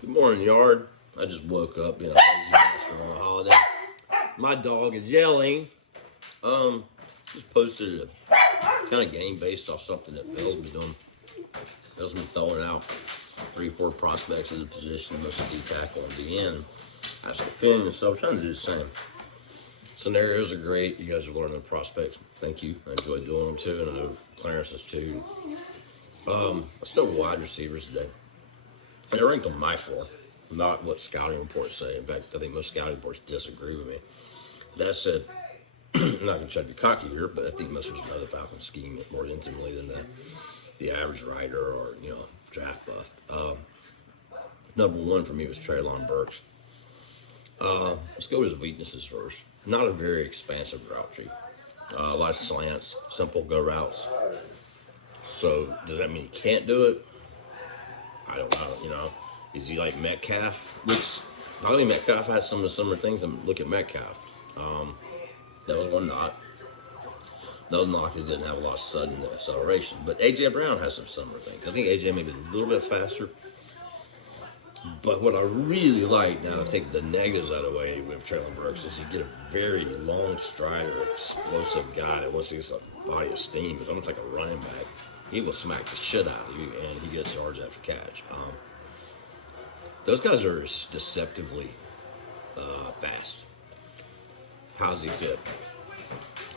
Good morning, yard. I just woke up, lazy bastard on a holiday. My dog is yelling. Just posted a kind of game based off something that Bell's been doing. Bell's been throwing out 3-4 prospects in the position, mostly D tackle and DN. Asking opinions, so I'm trying to do the same. Scenarios are great. You guys are learning the prospects. Thank you. I enjoy doing them too, and I know Clarence is too. I still wide receivers today. And they're ranked on my floor, not what scouting reports say. In fact, I think most scouting reports disagree with me. That said, I'm not going to try to be cocky here, but I think most of us know the Falcons scheme it more intimately than the average writer or, draft buff. Number one for me was Treylon Burks. Let's go with his weaknesses first. Not a very expansive route tree. A lot of slants, simple go routes. So does that mean he can't do it? I don't know, Is he like Metcalf? Which, not only Metcalf has some of the similar things, and look at Metcalf. That was one knock. No knock is didn't have a lot of sudden acceleration. But A.J. Brown has some similar things. I think A.J. may be a little bit faster. But what I really like, now to take the negatives out of the way with Treylon Burks, is you get a very long strider, explosive guy that once he gets a body of steam, it's almost like a running back. He will smack the shit out of you, and he gets yards after catch. Those guys are deceptively fast. How's he fit?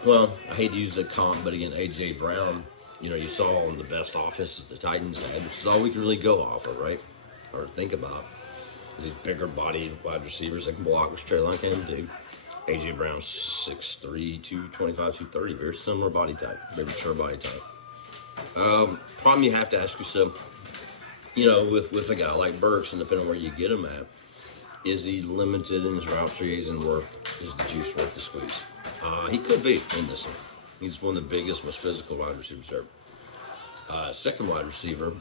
Well, I hate to use the comp, but again, A.J. Brown, you saw on the best offenses the Titans had, which is all we can really go off of, right? Or think about. Is these bigger bodied wide receivers that can block, which Treylon can do. A.J. Brown's 6'3", 225, 230, very similar body type, very mature body type. Problem you have to ask yourself, with a guy like Burks, and depending on where you get him at, is he limited in his route trees and is the juice worth the squeeze? He could be in this one. He's one of the biggest, most physical wide receivers ever. Second wide receiver,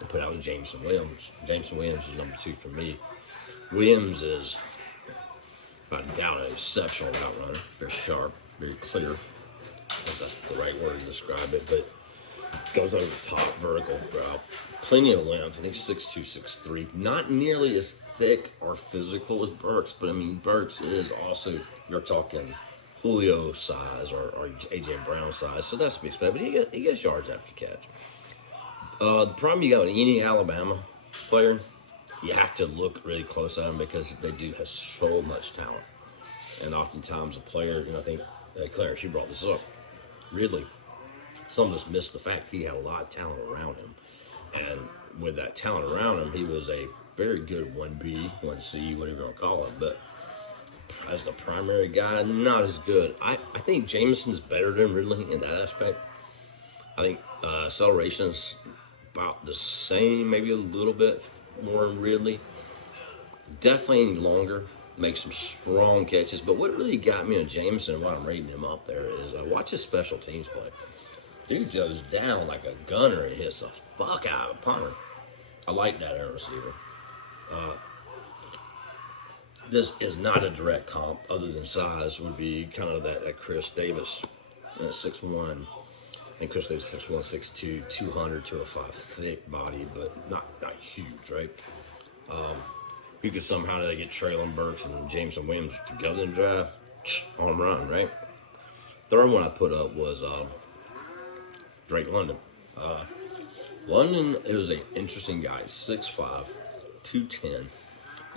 I put out Jameson Williams. Jameson Williams is number 2 for me. Williams is, without doubt, an exceptional route runner. Very sharp, very clear. If that's the right word to describe it, but goes over the top, vertical route. Plenty of length. I think 6'2", 6'3". Not nearly as thick or physical as Burks, but Burks is also, you're talking Julio size or A.J. Brown size, so that's to be expected. But he gets yards after catch. The problem you got with any Alabama player, you have to look really close at them because they do have so much talent. And oftentimes a player, I think, Clarence, you brought this up. Ridley, some of us missed the fact he had a lot of talent around him. And with that talent around him, he was a very good 1B, 1C, whatever you want to call him. But as the primary guy, not as good. I think Jameson's better than Ridley in that aspect. I think acceleration is about the same, maybe a little bit more than Ridley. Definitely longer. Makes some strong catches. But what really got me on Jameson and why I'm rating him up there is watch his special teams play. Dude goes down like a gunner and hits the fuck out of a punter. I like that air receiver. This is not a direct comp other than size. Would be kind of that Chris Davis, 6'1". And Chris Davis 6'1", 6'2", 200, 205, thick body, but not huge, right? You could somehow get Treylon Burks and Jameson Williams together in the draft, home run, right? Third one I put up was Drake London. London is an interesting guy, 6'5", 210,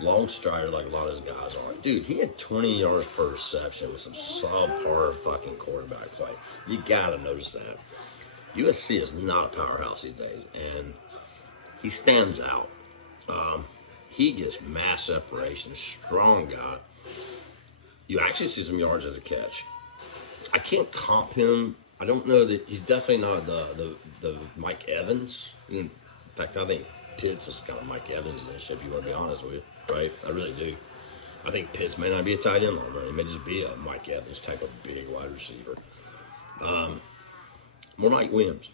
long strider like a lot of his guys are. Dude, he had 20 yards per reception with some subpar fucking quarterback play. You gotta notice that. USC is not a powerhouse these days, and he stands out. He gets mass separation, strong guy. You actually see some yards at the catch. I can't comp him. I don't know that he's definitely not the Mike Evans. In fact, I think Pitts is kind of Mike Evans ish, if you want to be honest with you, right? I really do. I think Pitts may not be a tight end longer. He may just be a Mike Evans type of big wide receiver. More like Williams,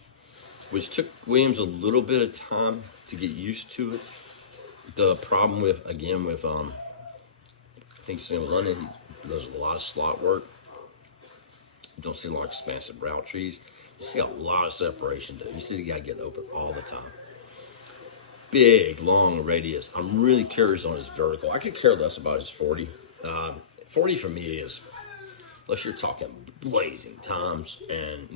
which took Williams a little bit of time to get used to it. The problem with I think Sam London, he does a lot of slot work. You don't see a lot of expansive route trees. You see a lot of separation. You see the guy get open all the time. big, long radius. I'm really curious on his vertical. I could care less about his 40. 40 for me is, unless you're talking blazing times and,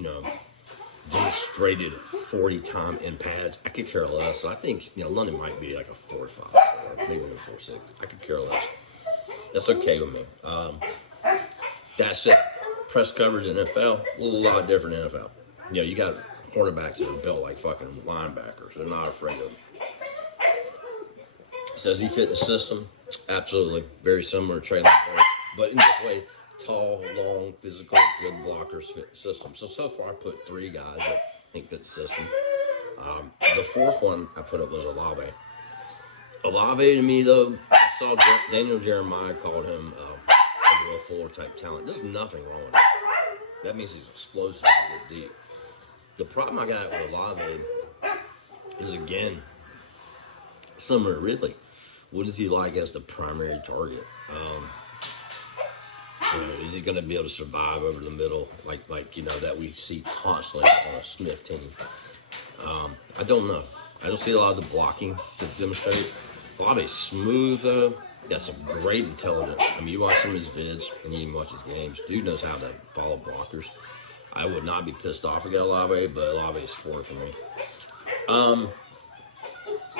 demonstrated 40-time in pads, I could care less. So I think, London might be like a 4.5, or maybe a 4.6. I could care less. That's okay with me. That's it. Press coverage in NFL, a lot different in NFL. You got cornerbacks that are built like fucking linebackers. They're not afraid of them. Does he fit the system? Absolutely. Very similar to Trey Lance, but in this way, tall, long, physical, good blockers fit the system. So far I put 3 guys that I think fit the system. The 4th one I put up was Olave. Olave, to me, though, I saw Daniel Jeremiah called him a Will Fuller type talent. There's nothing wrong with him. That means he's explosive and deep. The problem I got with Olave is, again, similar to Ridley. What is he like as the primary target? Is he going to be able to survive over the middle like that we see constantly on a Smith team? I don't know. I don't see a lot of the blocking to demonstrate. Olave's smooth, though. Got some great intelligence. I mean, you watch some of his vids and you even watch his games. Dude knows how to follow blockers. I would not be pissed off against Olave, but Olave's 4 for me.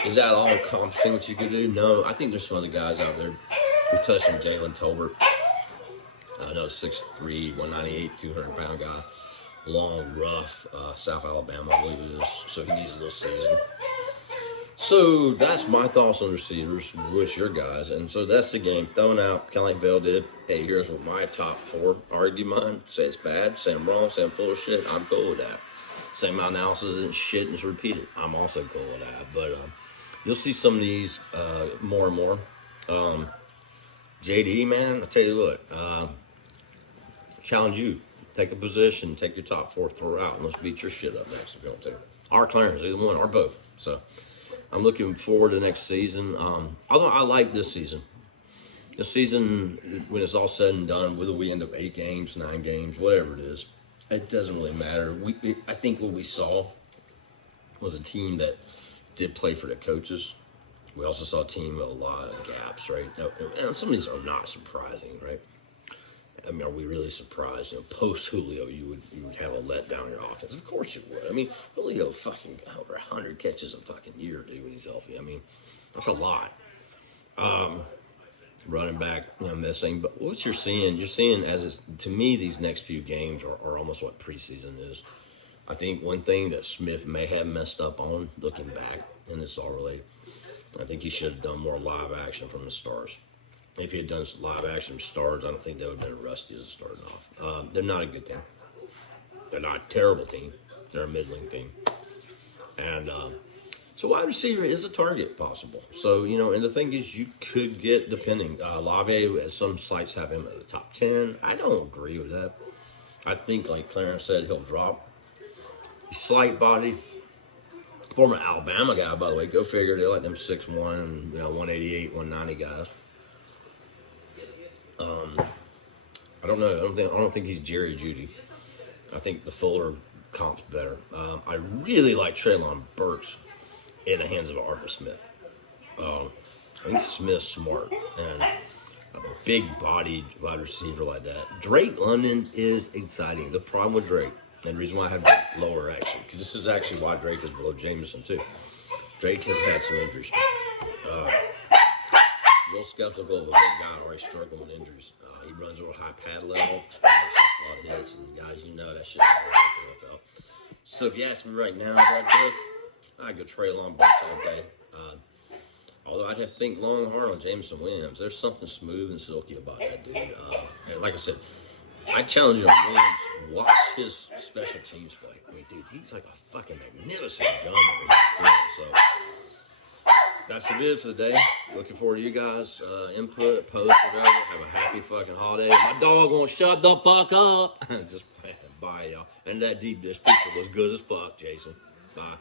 Is that all encompassing what you could do? No. I think there's some other guys out there who touched on Jalen Tolbert. I know 6'3", 198, 200-pound guy. Long, rough, South Alabama, I believe it is. So he needs a little season. So that's my thoughts on receivers. What's your guys? And so that's the game. Thrown out, kind of like Bill did. Hey, here's what my top 4 argue mine. Say it's bad, say I'm wrong, say I'm full of shit. I'm cool with that. Say my analysis isn't shit and it's repeated. I'm also cool with that. But you'll see some of these more and more. JD, man, I tell you what. Challenge you. Take a position, take your top 4, throw out, and let's beat your shit up next if you want to. Or Clarence, either one, or both. So I'm looking forward to next season. Although I like this season. This season, when it's all said and done, whether we end up 8 games, 9 games, whatever it is, it doesn't really matter. I think what we saw was a team that did play for the coaches. We also saw a team with a lot of gaps, right? And some of these are not surprising, right? I mean, are we really surprised? Post Julio, you would have a letdown in your offense. Of course you would. I mean, Julio fucking over 100 catches a fucking year, dude, when he's healthy. I mean, that's a lot. Running back, missing. But what you're seeing to me, these next few games are almost what preseason is. I think one thing that Smith may have messed up on, looking back, and it's all related, I think he should have done more live action from the stars. If he had done some live action stars, I don't think they would have been rusty as a starting off. They're not a good team. They're not a terrible team. They're a middling team. And so wide receiver is a target possible. So, and the thing is, you could get, depending, Lave, as some sites have him at the top 10. I don't agree with that. I think, like Clarence said, he'll drop. He's slight body. Former Alabama guy, by the way. Go figure. They like them 6'1", 188, 190 guys. I don't know. I don't think he's Jerry Jeudy. I think the Fuller comp's better. I really like Treylon Burks in the hands of Arthur Smith. I think Smith's smart and a big-bodied wide receiver like that. Drake London is exciting. The problem with Drake, and the reason why I have Drake lower actually, because this is actually why Drake is below Jameson too. Drake has had some injuries. Real skeptical of a big guy already struggling with injuries. He runs a real high pad level, a lot of hits, and guys, that shit's not the NFL. So if you ask me right now, I'd go Treylon Burks all day. Although I'd have to think long and hard on Jameson Williams. There's something smooth and silky about that dude. And like I said, I challenge you on Williams. Watch his special teams play. I mean, dude, he's like a fucking magnificent gun. So that's the vid for the day. Looking forward to you guys' input, post, whatever. Have a happy fucking holiday. My dog won't shut the fuck up. Just bye, y'all. And that deep dish pizza was good as fuck, Jason. Bye.